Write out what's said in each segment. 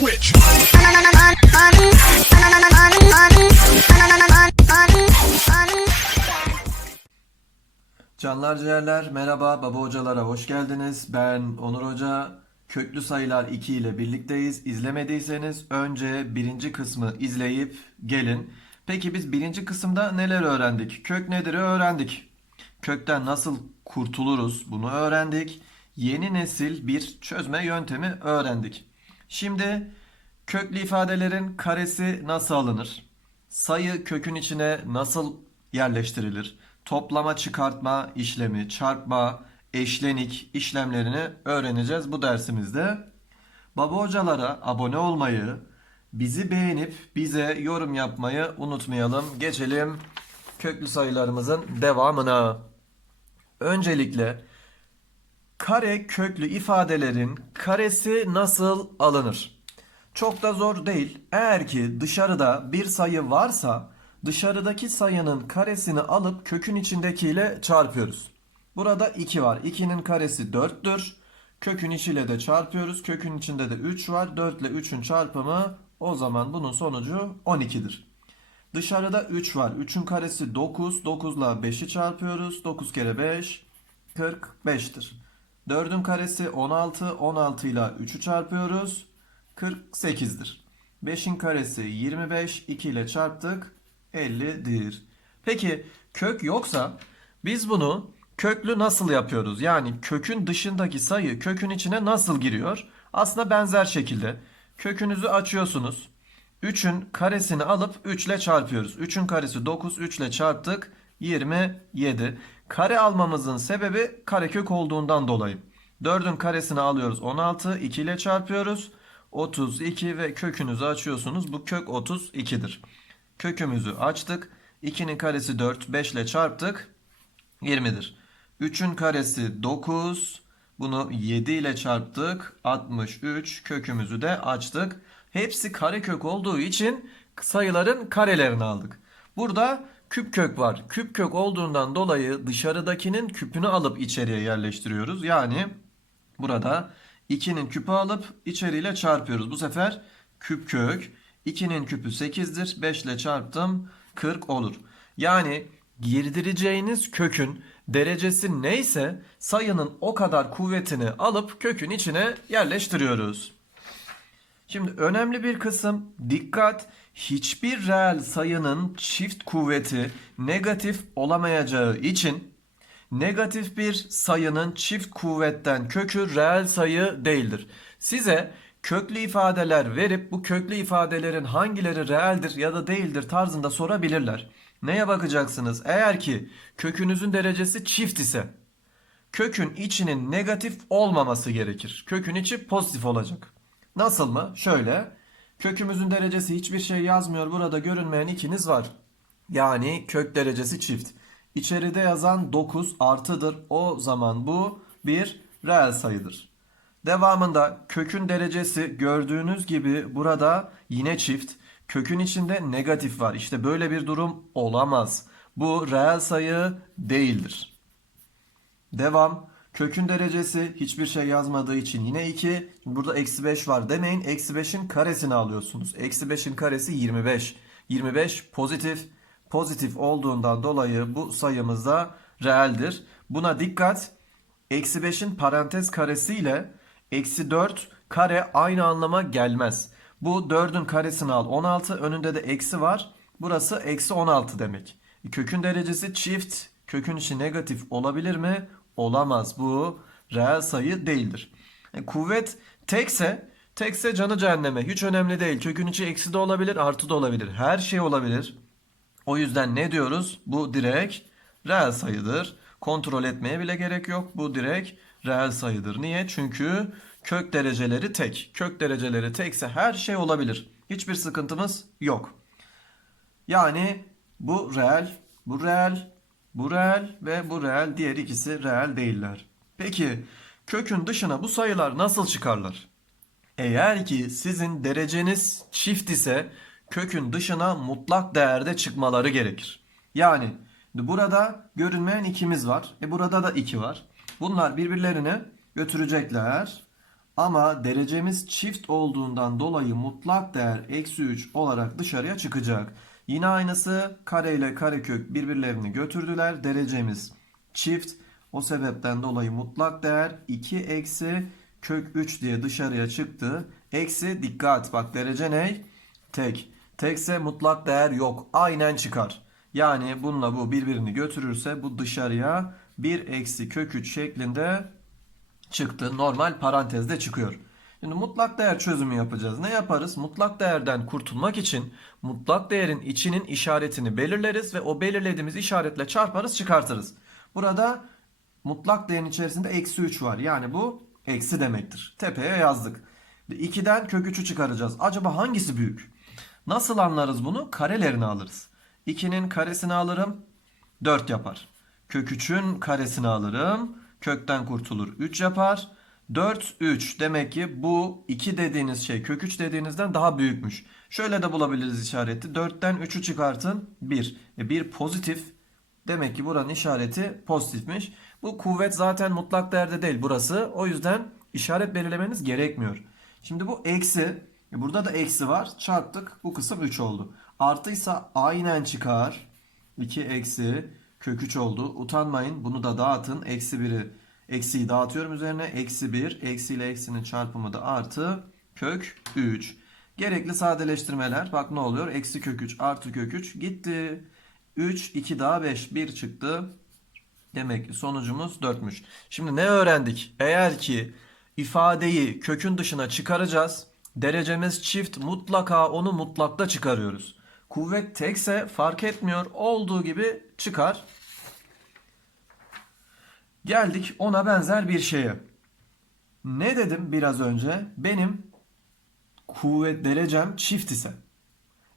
switch. Canlar ciğerler merhaba baba hocalara hoş geldiniz. Ben Onur Hoca. Köklü sayılar 2 ile birlikteyiz. İzlemediyseniz önce birinci kısmı izleyip gelin. Peki biz birinci kısımda neler öğrendik? Kök nedir öğrendik. Kökten nasıl kurtuluruz bunu öğrendik. Yeni nesil bir çözme yöntemi öğrendik. Şimdi köklü ifadelerin karesi nasıl alınır? Sayı kökün içine nasıl yerleştirilir? Toplama çıkartma işlemi, çarpma, eşlenik işlemlerini öğreneceğiz bu dersimizde. Baba hocalara abone olmayı, bizi beğenip bize yorum yapmayı unutmayalım. Geçelim köklü sayılarımızın devamına. Öncelikle kare köklü ifadelerin karesi nasıl alınır? Çok da zor değil. Eğer ki dışarıda bir sayı varsa dışarıdaki sayının karesini alıp kökün içindekiyle çarpıyoruz. Burada 2 var. 2'nin karesi 4'tür. Kökün içiyle de çarpıyoruz. Kökün içinde de 3 var. 4 ile 3'ün çarpımı o zaman bunun sonucu 12'dir. Dışarıda 3 var. 3'ün karesi 9. 9 ile 5'i çarpıyoruz. 9 kere 5 45'tir. 4'ün karesi 16. 16 ile 3'ü çarpıyoruz. 48'dir. 5'in karesi 25. 2 ile çarptık. 50'dir. Peki kök yoksa biz bunu köklü nasıl yapıyoruz? Yani kökün dışındaki sayı kökün içine nasıl giriyor? Aslında benzer şekilde kökünüzü açıyorsunuz. 3'ün karesini alıp 3 ile çarpıyoruz. 3'ün karesi 9, 3 ile çarptık 27. Kare almamızın sebebi karekök olduğundan dolayı. 4'ün karesini alıyoruz 16, 2 ile çarpıyoruz. 32 ve kökünüzü açıyorsunuz. Bu kök 32'dir. Kökümüzü açtık. 2'nin karesi 4, 5 ile çarptık. 20'dir. 3'ün karesi 9. Bunu 7 ile çarptık. 63. Kökümüzü de açtık. Hepsi karekök olduğu için sayıların karelerini aldık. Burada küp kök var. Küp kök olduğundan dolayı dışarıdakinin küpünü alıp içeriye yerleştiriyoruz. Yani burada 2'nin küpü alıp içeriyle çarpıyoruz. Bu sefer küp kök 2'nin küpü 8'dir. 5 ile çarptım 40 olur. Yani girdireceğiniz kökün derecesi neyse sayının o kadar kuvvetini alıp kökün içine yerleştiriyoruz. Şimdi önemli bir kısım dikkat hiçbir reel sayının çift kuvveti negatif olamayacağı için negatif bir sayının çift kuvvetten kökü reel sayı değildir. Size köklü ifadeler verip bu köklü ifadelerin hangileri reeldir ya da değildir tarzında sorabilirler. Neye bakacaksınız? Eğer ki kökünüzün derecesi çift ise kökün içinin negatif olmaması gerekir. Kökün içi pozitif olacak. Nasıl mı? Şöyle. Kökümüzün derecesi hiçbir şey yazmıyor. Burada görünmeyen ikiniz var. Yani kök derecesi çift. İçeride yazan 9 artıdır. O zaman bu bir reel sayıdır. Devamında kökün derecesi gördüğünüz gibi burada yine çift. Kökün içinde negatif var. İşte böyle bir durum olamaz. Bu reel sayı değildir. Devam. Kökün derecesi hiçbir şey yazmadığı için yine 2. Burada eksi 5 var demeyin. Eksi 5'in karesini alıyorsunuz. Eksi 5'in karesi 25. 25 pozitif. Pozitif olduğundan dolayı bu sayımız da reeldir. Buna dikkat. Eksi 5'in parantez karesi ile eksi 4 kare aynı anlama gelmez. Bu 4'ün karesini al 16 önünde de eksi var. Burası eksi 16 demek. Kökün derecesi çift. Kökün içi negatif olabilir mi? Olamaz. Bu reel sayı değildir. E, kuvvet tekse tekse canı cehenneme. Hiç önemli değil. Kökün içi eksi de olabilir artı da olabilir. Her şey olabilir. O yüzden ne diyoruz? Bu direkt reel sayıdır. Kontrol etmeye bile gerek yok. Bu direkt reel sayıdır. Niye? Çünkü kök dereceleri tek. Kök dereceleri tekse her şey olabilir. Hiçbir sıkıntımız yok. Yani bu reel, bu reel, bu reel ve bu reel diğer ikisi reel değiller. Peki kökün dışına bu sayılar nasıl çıkarlar? Eğer ki sizin dereceniz çift ise kökün dışına mutlak değerde çıkmaları gerekir. Yani burada görünmeyen ikimiz var. E burada da iki var. Bunlar birbirlerini götürecekler. Ama derecemiz çift olduğundan dolayı mutlak değer eksi 3 olarak dışarıya çıkacak. Yine aynısı kare ile karekök birbirlerini götürdüler. Derecemiz çift. O sebepten dolayı mutlak değer 2 eksi kök 3 diye dışarıya çıktı. Eksi dikkat bak derece ne? Tek. Tekse mutlak değer yok. Aynen çıkar. Yani bununla bu birbirini götürürse bu dışarıya 1 eksi kök 3 şeklinde çıktı. Normal parantezde çıkıyor. Şimdi mutlak değer çözümü yapacağız. Ne yaparız? Mutlak değerden kurtulmak için mutlak değerin içinin işaretini belirleriz ve o belirlediğimiz işaretle çarparız çıkartırız. Burada mutlak değerin içerisinde eksi 3 var. Yani bu eksi demektir. Tepeye yazdık. 2'den kök 3'ü çıkaracağız. Acaba hangisi büyük? Nasıl anlarız bunu? Karelerini alırız. 2'nin karesini alırım. 4 yapar. Kök 3'ün karesini alırım. Kökten kurtulur. 3 yapar. 4, 3. Demek ki bu 2 dediğiniz şey kök 3 dediğinizden daha büyükmüş. Şöyle de bulabiliriz işareti. 4'ten 3'ü çıkartın. 1. E 1 pozitif. Demek ki buranın işareti pozitifmiş. Bu kuvvet zaten mutlak değerde değil burası. O yüzden işaret belirlemeniz gerekmiyor. Şimdi bu eksi. E burada da eksi var. Çarptık. Bu kısım 3 oldu. Artıysa aynen çıkar. 2 eksi kök 3 oldu. Utanmayın. Bunu da dağıtın. Eksi 1'i eksiyi dağıtıyorum üzerine. Eksi 1. Eksi ile eksinin çarpımı da artı kök 3. Gerekli sadeleştirmeler. Bak ne oluyor? Eksi kök 3 artı kök 3 gitti. 3, 2 daha 5, 1 çıktı. Demek ki sonucumuz 4'müş. Şimdi ne öğrendik? Eğer ki ifadeyi kökün dışına çıkaracağız. Derecemiz çift mutlaka onu mutlakta çıkarıyoruz. Kuvvet tekse fark etmiyor. Olduğu gibi çıkar. Geldik ona benzer bir şeye. Ne dedim biraz önce? Benim kuvvet derecem çift ise.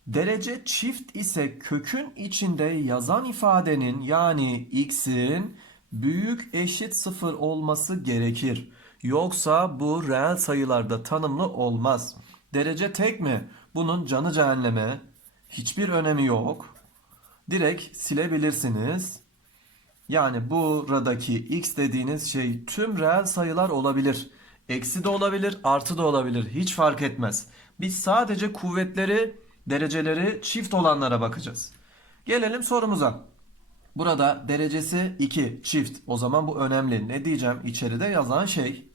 Derece çift ise kökün içinde yazan ifadenin yani x'in büyük eşit sıfır olması gerekir. Yoksa bu reel sayılarda tanımlı olmaz. Derece tek mi? Bunun canı cehenneme. Hiçbir önemi yok. Direkt silebilirsiniz. Yani buradaki x dediğiniz şey tüm reel sayılar olabilir. Eksi de olabilir, artı da olabilir. Hiç fark etmez. Biz sadece kuvvetleri, dereceleri çift olanlara bakacağız. Gelelim sorumuza. Burada derecesi 2 çift. O zaman bu önemli. Ne diyeceğim? İçeride yazan şey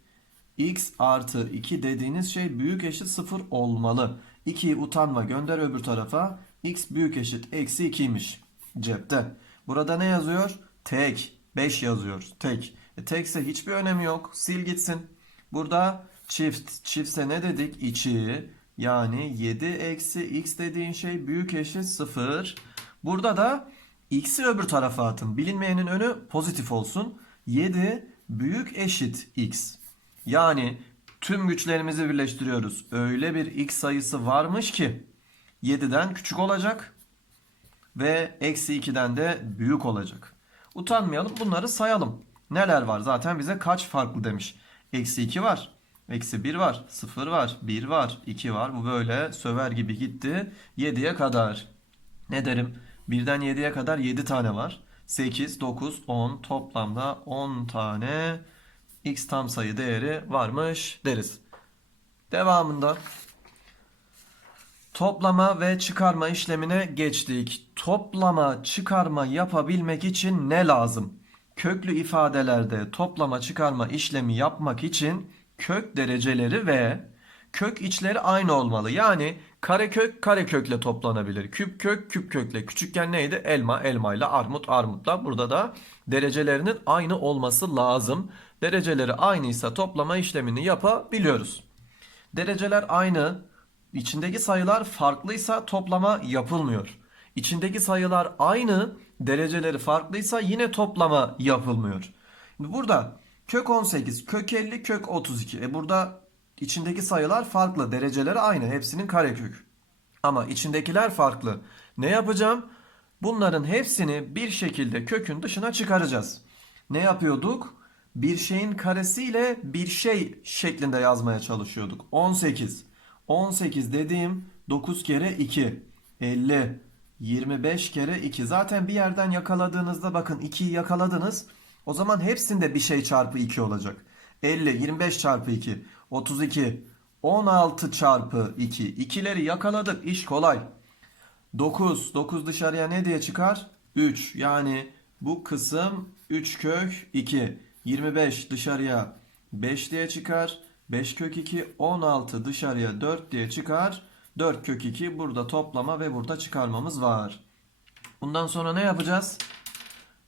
x artı 2 dediğiniz şey büyük eşit 0 olmalı. 2'yi utanma gönder öbür tarafa. x büyük eşit eksi 2'ymiş cepte. Burada ne yazıyor? Tek. 5 yazıyor. Tek. E, tekse hiçbir önemi yok. Sil gitsin. Burada çift. Çiftse ne dedik? İçi. Yani 7 eksi x dediğin şey büyük eşit 0. Burada da x'i öbür tarafa atın. Bilinmeyenin önü pozitif olsun. 7 büyük eşit x. Yani tüm güçlerimizi birleştiriyoruz. Öyle bir x sayısı varmış ki 7'den küçük olacak ve eksi 2'den de büyük olacak. Utanmayalım bunları sayalım. Neler var? Zaten bize kaç farklı demiş. Eksi 2 var. Eksi 1 var. 0 var. 1 var. 2 var. Bu böyle söver gibi gitti. 7'ye kadar. Ne derim? 1'den 7'ye kadar 7 tane var. 8, 9, 10 toplamda 10 tane x tam sayı değeri varmış deriz. Devamında toplama ve çıkarma işlemine geçtik. Toplama, çıkarma yapabilmek için ne lazım? Köklü ifadelerde toplama, çıkarma işlemi yapmak için kök dereceleri ve kök içleri aynı olmalı. Yani karekök karekökle toplanabilir. Küp kök küp kökle. Küçükken neydi? Elma elmayla, armut armutla. Burada da derecelerinin aynı olması lazım. Dereceleri aynıysa toplama işlemini yapabiliyoruz. Dereceler aynı. İçindeki sayılar farklıysa toplama yapılmıyor. İçindeki sayılar aynı, dereceleri farklıysa yine toplama yapılmıyor. Burada kök 18, kök 50, kök 32. E burada içindeki sayılar farklı, dereceleri aynı. Hepsinin karekök. Ama içindekiler farklı. Ne yapacağım? Bunların hepsini bir şekilde kökün dışına çıkaracağız. Ne yapıyorduk? Bir şeyin karesiyle bir şey şeklinde yazmaya çalışıyorduk. 18. 18 dediğim 9 kere 2. 50. 25 kere 2. Zaten bir yerden yakaladığınızda bakın 2'yi yakaladınız. O zaman hepsinde bir şey çarpı 2 olacak. 50, 25 çarpı 2. 32. 16 çarpı 2. İkileri yakaladık. İş kolay. 9. 9 dışarıya ne diye çıkar? 3. Yani bu kısım 3 kök 2. 25 dışarıya 5 diye çıkar. 5 kök 2. 16 dışarıya 4 diye çıkar. 4 kök 2. Burada toplama ve burada çıkarmamız var. Bundan sonra ne yapacağız?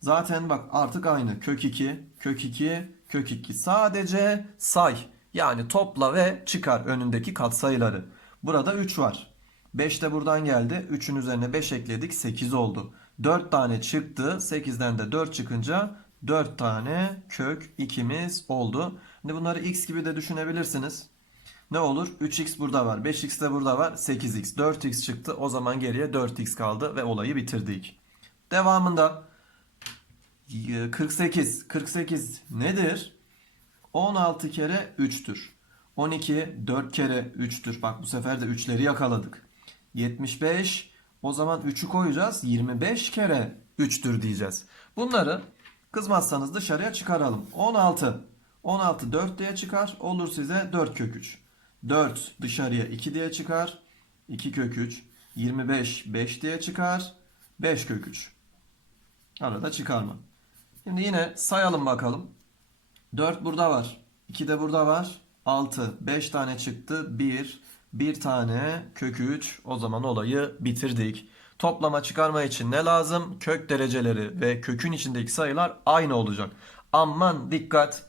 Zaten bak artık aynı. Kök 2, kök 2, kök 2. Sadece say. Yani topla ve çıkar önündeki katsayıları. Burada 3 var. 5 de buradan geldi. 3'ün üzerine 5 ekledik. 8 oldu. 4 tane çıktı. 8'den de 4 çıkınca 4 tane kök 2'miz oldu. Şimdi bunları x gibi de düşünebilirsiniz. Ne olur? 3x burada var. 5x de burada var. 8x. 4x çıktı. O zaman geriye 4x kaldı ve olayı bitirdik. Devamında 48. 48 nedir? 16 kere 3'tür. 12 4 kere 3'tür. Bak bu sefer de 3'leri yakaladık. 75 o zaman 3'ü koyacağız. 25 kere 3'tür diyeceğiz. Bunları kızmazsanız dışarıya çıkaralım. 16. 16 4 diye çıkar. Olur size 4 kök 3. 4 dışarıya 2 diye çıkar. 2 kök 3. 25 5 diye çıkar. 5 kök 3. Arada çıkarma. Şimdi yine sayalım bakalım. 4 burada var. 2 de burada var. 6. 5 tane çıktı. 1. 1 tane kök 3. O zaman olayı bitirdik. Toplama çıkarma için ne lazım? Kök dereceleri ve kökün içindeki sayılar aynı olacak. Aman dikkat.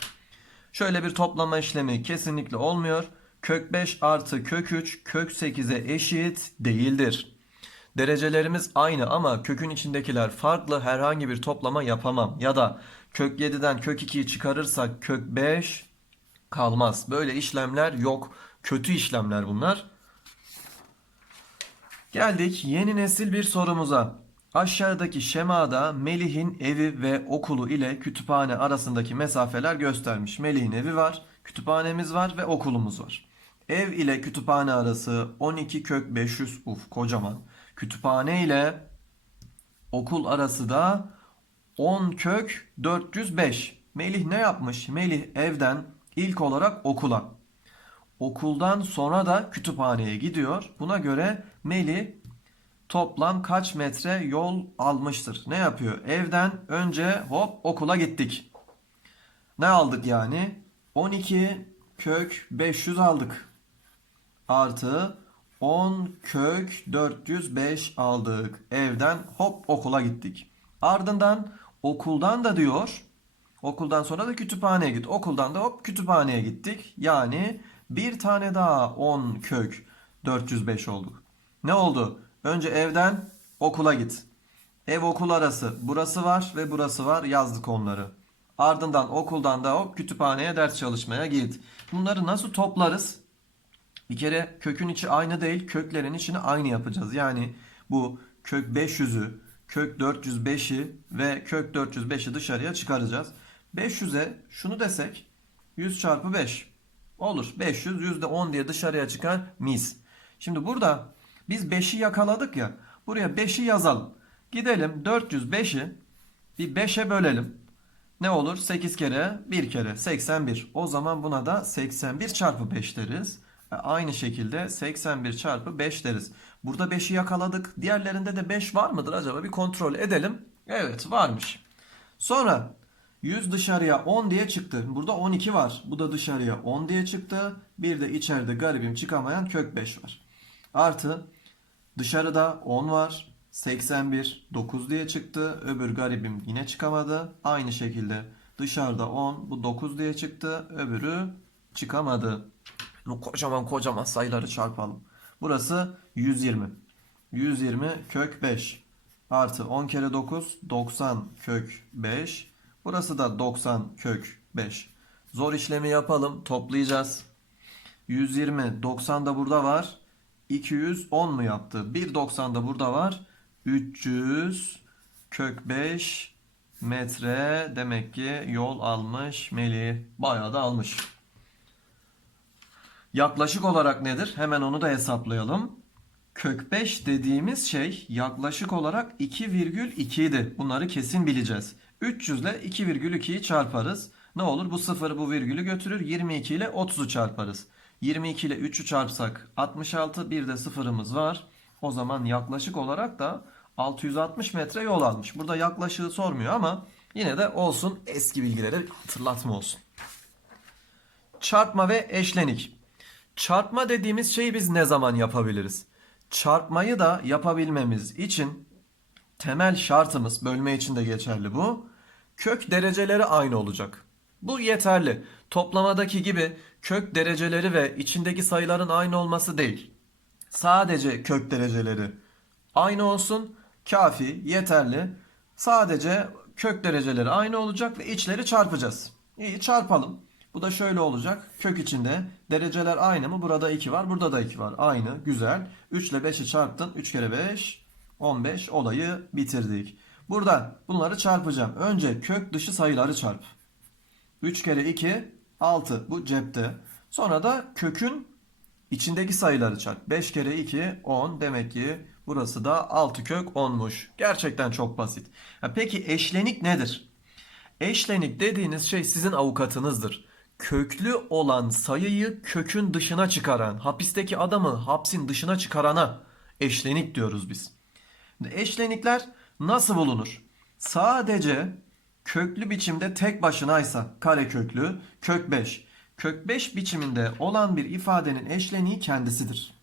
Şöyle bir toplama işlemi kesinlikle olmuyor. Kök 5 artı kök 3 kök 8'e eşit değildir. Derecelerimiz aynı ama kökün içindekiler farklı herhangi bir toplama yapamam. Ya da kök 7'den kök 2'yi çıkarırsak kök 5 kalmaz. Böyle işlemler yok. Kötü işlemler bunlar. Geldik yeni nesil bir sorumuza. Aşağıdaki şemada Melih'in evi ve okulu ile kütüphane arasındaki mesafeler göstermiş. Melih'in evi var, kütüphanemiz var ve okulumuz var. Ev ile kütüphane arası 12 kök 500 uf kocaman. Kütüphane ile okul arası da 10 kök 405. Melih ne yapmış? Melih evden ilk olarak okula. Okuldan sonra da kütüphaneye gidiyor. Buna göre Melih toplam kaç metre yol almıştır? Ne yapıyor? Evden önce hop okula gittik. Ne aldık yani? 12 kök 500 aldık. Artı 10 kök 405 aldık. Evden hop okula gittik. Ardından okuldan da diyor. Okuldan sonra da kütüphaneye git. Okuldan da hop kütüphaneye gittik. Yani bir tane daha 10 kök 405 olduk. Ne oldu? Önce evden okula git. Ev okul arası burası var ve burası var yazdık onları. Ardından okuldan da hop kütüphaneye ders çalışmaya git. Bunları nasıl toplarız? Bir kere kökün içi aynı değil, köklerin içini aynı yapacağız. Yani bu kök 500'ü, kök 405'i ve kök 405'i dışarıya çıkaracağız. 500'e şunu desek 100 çarpı 5 olur. 500 yüzde 10 diye dışarıya çıkar mis. Şimdi burada biz 5'i yakaladık ya. Buraya 5'i yazalım. Gidelim 405'i bir 5'e bölelim. Ne olur? 8 kere 1 kere 81. O zaman buna da 81 çarpı 5 deriz. E, Aynı şekilde 81 çarpı 5 deriz. Burada 5'i yakaladık. Diğerlerinde de 5 var mıdır acaba? Bir kontrol edelim. Evet varmış. Sonra 100 dışarıya 10 diye çıktı. Burada 12 var. Bu da dışarıya 10 diye çıktı. Bir de içeride garibim çıkamayan kök 5 var. Artı dışarıda 10 var. 81 9 diye çıktı. Öbür garibim yine çıkamadı. Aynı şekilde dışarıda 10 bu 9 diye çıktı. Öbürü çıkamadı. Bu kocaman kocaman sayıları çarpalım. Burası 120. 120 kök 5 artı 10 kere 9 90 kök 5. Burası da 90 kök 5. Zor işlemi yapalım. Toplayacağız. 120 90 da burada var. 210 mu yaptı? 190 da burada var. 300 kök 5 metre demek ki yol almış Melih. Bayağı da almış. Yaklaşık olarak nedir? Hemen onu da hesaplayalım. Kök 5 dediğimiz şey yaklaşık olarak 2,2 idi. Bunları kesin bileceğiz. 300 ile 2,2'yi çarparız. Ne olur? Bu sıfırı bu virgülü götürür. 22 ile 30'u çarparız. 22 ile 3'ü çarpsak 66. Bir de sıfırımız var. O zaman yaklaşık olarak da 660 metre yol almış. Burada yaklaşığı sormuyor ama yine de olsun eski bilgileri hatırlatma olsun. Çarpma ve eşlenik. Çarpma dediğimiz şeyi biz ne zaman yapabiliriz? Çarpmayı da yapabilmemiz için temel şartımız, bölme için de geçerli bu. Kök dereceleri aynı olacak. Bu yeterli. Toplamadaki gibi kök dereceleri ve içindeki sayıların aynı olması değil. Sadece kök dereceleri aynı olsun. Kafi, yeterli. Sadece kök dereceleri aynı olacak ve içleri çarpacağız. İyi çarpalım. Bu da şöyle olacak. Kök içinde dereceler aynı mı? Burada 2 var, burada da 2 var. Aynı, güzel. 3 ile 5'i çarptın. 3 kere 5, 15 olayı bitirdik. Burada bunları çarpacağım. Önce kök dışı sayıları çarp. 3 kere 2, 6. Bu cepte. Sonra da kökün içindeki sayıları çarp. 5 kere 2, 10. Demek ki burası da 6 kök 10'muş. Gerçekten çok basit. Peki eşlenik nedir? Eşlenik dediğiniz şey sizin avukatınızdır. Köklü olan sayıyı kökün dışına çıkaran, hapisteki adamı hapsin dışına çıkarana eşlenik diyoruz biz. Eşlenikler nasıl bulunur? Sadece köklü biçimde tek başınaysa kare köklü kök 5. Kök 5 biçiminde olan bir ifadenin eşleniği kendisidir.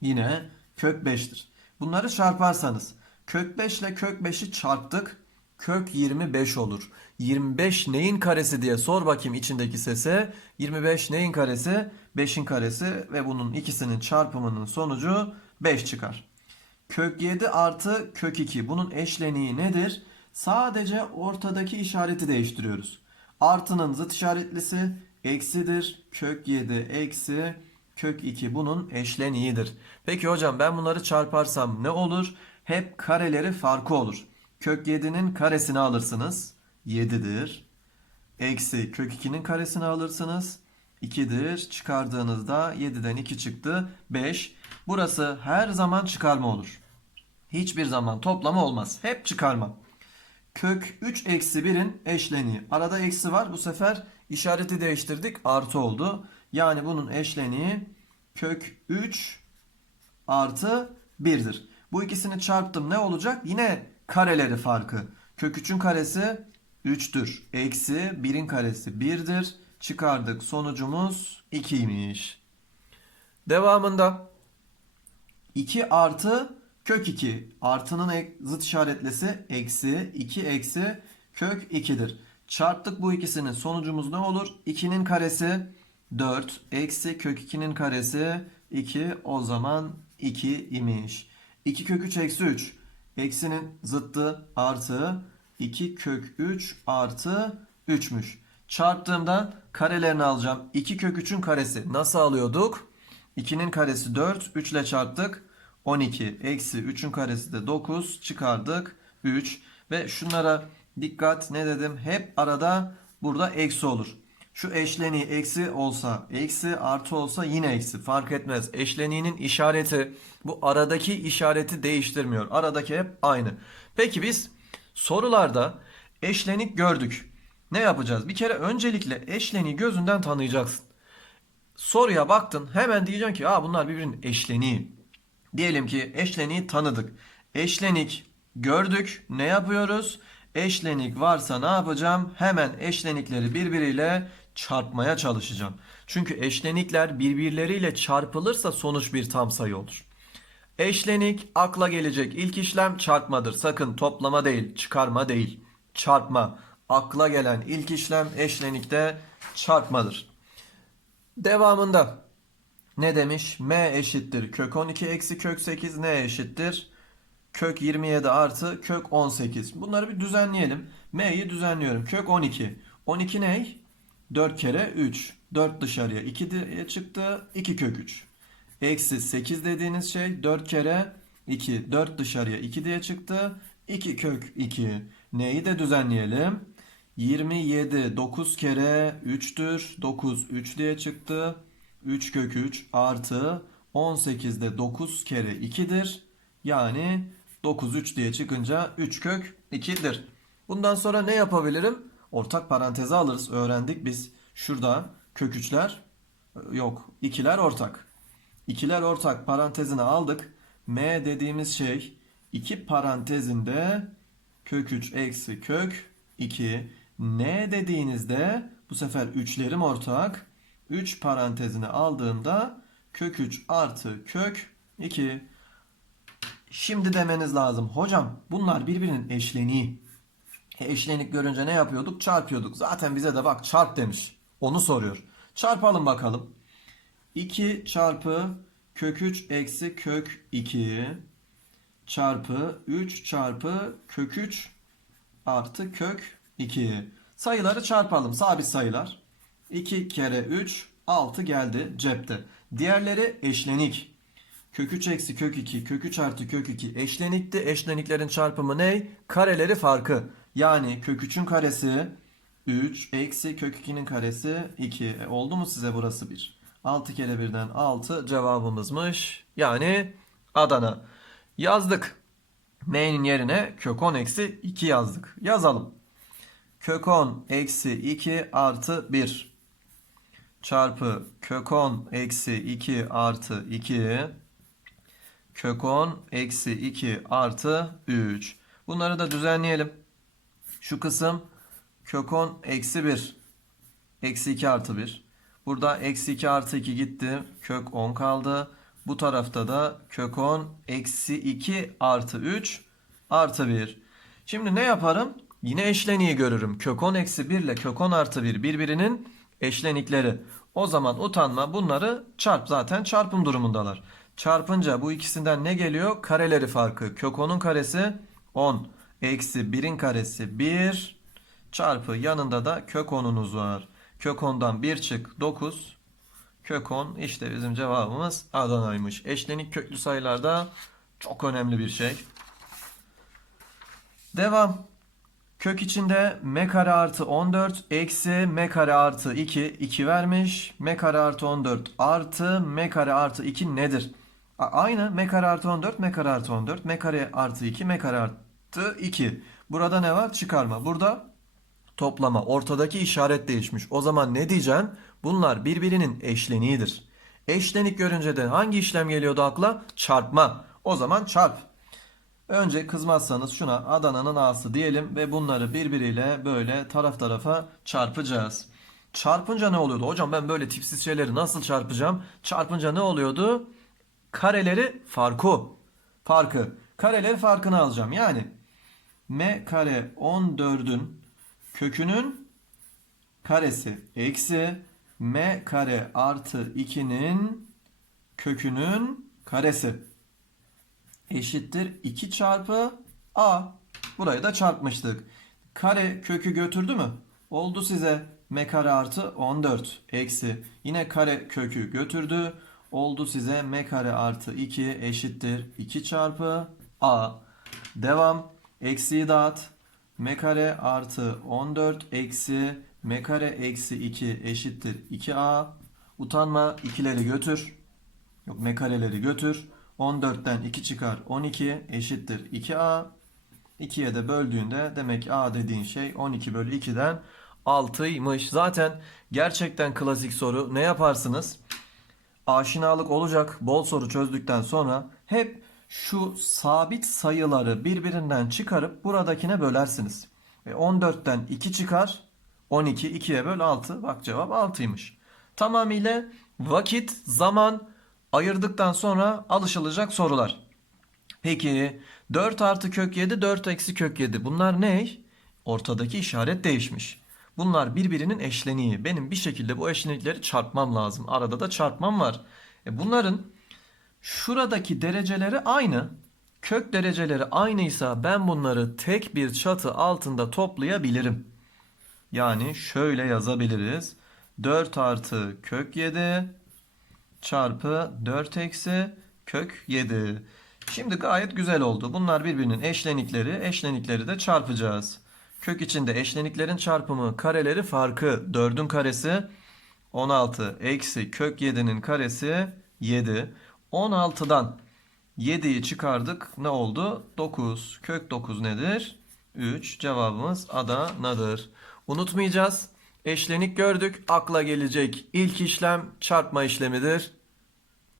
Yine kök 5'tir. Bunları çarparsanız kök 5 ile kök 5'i çarptık. Kök 25 olur. 25 neyin karesi diye sor bakayım içindeki sese. 25 neyin karesi? 5'in karesi ve bunun ikisinin çarpımının sonucu 5 çıkar. Kök 7 artı kök 2. Bunun eşleniği nedir? Sadece ortadaki işareti değiştiriyoruz. Artının zıt işaretlisi eksidir. Kök 7 eksi kök 2 bunun eşleniğidir. Peki hocam ben bunları çarparsam ne olur? Hep kareleri farkı olur. Kök 7'nin karesini alırsınız. 7'dir. Eksi kök 2'nin karesini alırsınız. 2'dir. Çıkardığınızda 7'den 2 çıktı. 5. Burası her zaman çıkarma olur. Hiçbir zaman toplama olmaz. Hep çıkarma. Kök 3 eksi 1'in eşleniği. Arada eksi var. Bu sefer işareti değiştirdik. Artı oldu. Yani bunun eşleniği kök 3 artı 1'dir. Bu ikisini çarptım ne olacak? Yine kareleri farkı. Kök 3'ün karesi 3'tür. Eksi 1'in karesi 1'dir. Çıkardık. Sonucumuz 2'ymiş. Devamında 2 artı kök 2. Artının zıt işaretlisi eksi 2 eksi kök 2'dir. Çarptık bu ikisini. Sonucumuz ne olur? 2'nin karesi 4 eksi kök 2'nin karesi 2 o zaman 2 imiş. 2 kök 3 eksi 3. Eksinin zıttı artı 2 kök 3 artı 3'müş. Çarptığımda karelerini alacağım. 2 kök 3'ün karesi nasıl alıyorduk? 2'nin karesi 4. 3 ile çarptık. 12 eksi 3'ün karesi de 9 çıkardık 3 ve şunlara dikkat ne dedim hep arada burada eksi olur. Şu eşleniği eksi olsa eksi artı olsa yine eksi fark etmez. Eşleniğinin işareti bu aradaki işareti değiştirmiyor. Aradaki hep aynı. Peki biz sorularda eşlenik gördük. Ne yapacağız? Bir kere öncelikle eşleniği gözünden tanıyacaksın. Soruya baktın hemen diyeceksin ki Aa, bunlar birbirinin eşleniği. Diyelim ki eşleniği tanıdık. Eşlenik gördük. Ne yapıyoruz? Eşlenik varsa ne yapacağım? Hemen eşlenikleri birbiriyle çarpmaya çalışacağım. Çünkü eşlenikler birbirleriyle çarpılırsa sonuç bir tam sayı olur. Eşlenik akla gelecek ilk işlem çarpmadır. Sakın toplama değil, çıkarma değil. Çarpma. Akla gelen ilk işlem eşlenikte çarpmadır. Devamında ne demiş? M eşittir kök 12 eksi kök 8 ne eşittir? Kök 27 artı kök 18. Bunları bir düzenleyelim. M'yi düzenliyorum. Kök 12. 12 ne? 4 kere 3. 4 dışarıya 2 diye çıktı. 2 kök 3. Eksi 8 dediğiniz şey 4 kere 2. 4 dışarıya 2 diye çıktı. 2 kök 2. Neyi de düzenleyelim? 27 9 kere 3'tür. 9 3 diye çıktı. 3 kök 3 artı 18 de 9 kere 2'dir. Yani 9 3 diye çıkınca 3 kök 2'dir. Bundan sonra ne yapabilirim? ortak paranteze alırız. Öğrendik biz. Şurada kök üçler e, yok. ikiler ortak. İkiler ortak parantezine aldık. M dediğimiz şey iki parantezinde kök 3 eksi kök 2. N dediğinizde bu sefer üçlerim ortak. 3 parantezine aldığımda kök 3 artı kök 2. Şimdi demeniz lazım. Hocam bunlar birbirinin eşleniği. E, eşlenik görünce ne yapıyorduk? Çarpıyorduk. Zaten bize de bak çarp demiş. Onu soruyor. Çarpalım bakalım. 2 çarpı kök 3 eksi kök 2 çarpı 3 çarpı kök 3 artı kök 2. Sayıları çarpalım. Sabit sayılar. 2 kere 3 6 geldi cepte. Diğerleri eşlenik. Kök 3 eksi kök 2, kök 3 artı kök 2 eşlenikti. Eşleniklerin çarpımı ne? Kareleri farkı. Yani kök 3'ün karesi 3 eksi kök 2'nin karesi 2. E, oldu mu size burası 1? 6 kere 1'den 6 cevabımızmış. Yani Adana. Yazdık. M'nin yerine kök 10 eksi 2 yazdık. Yazalım. Kök 10 eksi 2 artı 1 çarpı kök 10 eksi 2 artı 2 kök 10 eksi 2 artı 3. Bunları da düzenleyelim. Şu kısım kök 10 eksi 1 eksi 2 artı 1. Burada eksi 2 artı 2 gitti. Kök 10 kaldı. Bu tarafta da kök 10 eksi 2 artı 3 artı 1. Şimdi ne yaparım? Yine eşleniği görürüm. Kök 10 eksi 1 ile kök 10 artı 1 birbirinin eşlenikleri. O zaman utanma bunları çarp zaten çarpım durumundalar. Çarpınca bu ikisinden ne geliyor? Kareleri farkı. Kök 10'un karesi 10 eksi 1'in karesi 1 çarpı yanında da kök 10'unuz var. Kök 10'dan 1 çık 9 kök 10 işte bizim cevabımız Adana'ymış. Eşlenik köklü sayılarda çok önemli bir şey. Devam. Kök içinde m kare artı 14 eksi m kare artı 2 2 vermiş. m kare artı 14 artı m kare artı 2 nedir? A- aynı m kare artı 14 m kare artı 14 m kare artı 2 m kare artı 2. Burada ne var? Çıkarma. Burada toplama. Ortadaki işaret değişmiş. O zaman ne diyeceksin? Bunlar birbirinin eşleniğidir. Eşlenik görünce de hangi işlem geliyordu akla? Çarpma. O zaman çarp. Önce kızmazsanız şuna Adana'nın A'sı diyelim ve bunları birbiriyle böyle taraf tarafa çarpacağız. Çarpınca ne oluyordu? Hocam ben böyle tipsiz şeyleri nasıl çarpacağım? Çarpınca ne oluyordu? Kareleri farkı. Farkı. Kareleri farkını alacağım. Yani m kare 14'ün kökünün karesi eksi m kare artı 2'nin kökünün karesi eşittir 2 çarpı a. Burayı da çarpmıştık. Kare kökü götürdü mü? Oldu size m kare artı 14 eksi yine kare kökü götürdü. Oldu size m kare artı 2 eşittir 2 çarpı a. Devam. Eksiyi dağıt. m kare artı 14 eksi m kare eksi 2 eşittir 2a. Utanma ikileri götür. Yok m kareleri götür. 14'ten 2 çıkar 12 eşittir 2a. 2'ye de böldüğünde demek ki a dediğin şey 12 bölü 2'den 6'ymış. Zaten gerçekten klasik soru. Ne yaparsınız? Aşinalık olacak. Bol soru çözdükten sonra hep şu sabit sayıları birbirinden çıkarıp buradakine bölersiniz. E 14'ten 2 çıkar 12 2'ye böl 6. Bak cevap 6'ymış. Tamamıyla vakit, zaman ayırdıktan sonra alışılacak sorular. Peki 4 artı kök 7 4 eksi kök 7 bunlar ne? Ortadaki işaret değişmiş. Bunlar birbirinin eşleniği. Benim bir şekilde bu eşlenikleri çarpmam lazım. Arada da çarpmam var. E bunların şuradaki dereceleri aynı. Kök dereceleri aynıysa ben bunları tek bir çatı altında toplayabilirim. Yani şöyle yazabiliriz. 4 artı kök 7 çarpı 4 eksi kök 7. Şimdi gayet güzel oldu. Bunlar birbirinin eşlenikleri. Eşlenikleri de çarpacağız. Kök içinde eşleniklerin çarpımı kareleri farkı 4'ün karesi 16 eksi kök 7'nin karesi 7. 16'dan 7'yi çıkardık. Ne oldu? 9. Kök 9 nedir? 3. Cevabımız Adana'dır. unutmayacağız. Eşlenik gördük. Akla gelecek ilk işlem çarpma işlemidir.